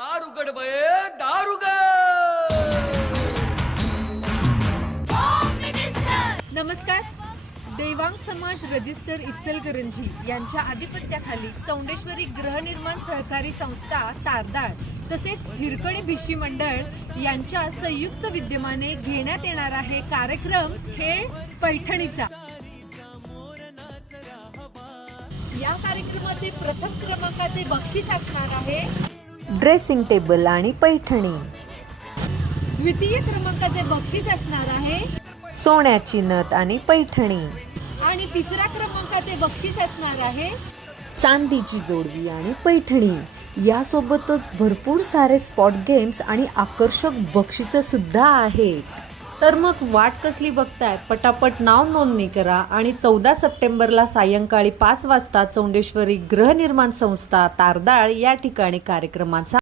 दार उघड बये, दार उघड. नमस्कार. देवांग समाज रजिस्टर इचलकरंजी यांच्या आधिपत्याखाली चौंडेश्वरी गृहनिर्माण सहकारी संस्था तारदाळ तसेच हिरकणी भिशी मंडळ यांच्या संयुक्त विद्यमाने घेण्यात येणार आहे कार्यक्रम खेळ पैठणीचा. या कार्यक्रमाचे प्रथम क्रमांकाचे बक्षीस असणार आहे ड्रेसिंग टेबल आणि पैठणी. द्वितीय क्रमांकाचे बक्षीस असणार आहे सोन्याची नथ आणि पैठणी. आणि तिसऱ्या क्रमांकाचे बक्षीस असणार आहे चांदीची जोडवी आणि पैठणी. यासोबतच भरपूर सारे स्पॉट गेम्स आणि आकर्षक बक्षिसं सुद्धा आहेत. तर मग वाट कसली बघताय? पटापट नाव नोंदणी करा आणि 14 सप्टेंबरला सायंकाळी 5 वाजता चौंडेश्वरी गृहनिर्माण संस्था तारदाळ या ठिकाणी कार्यक्रमाचा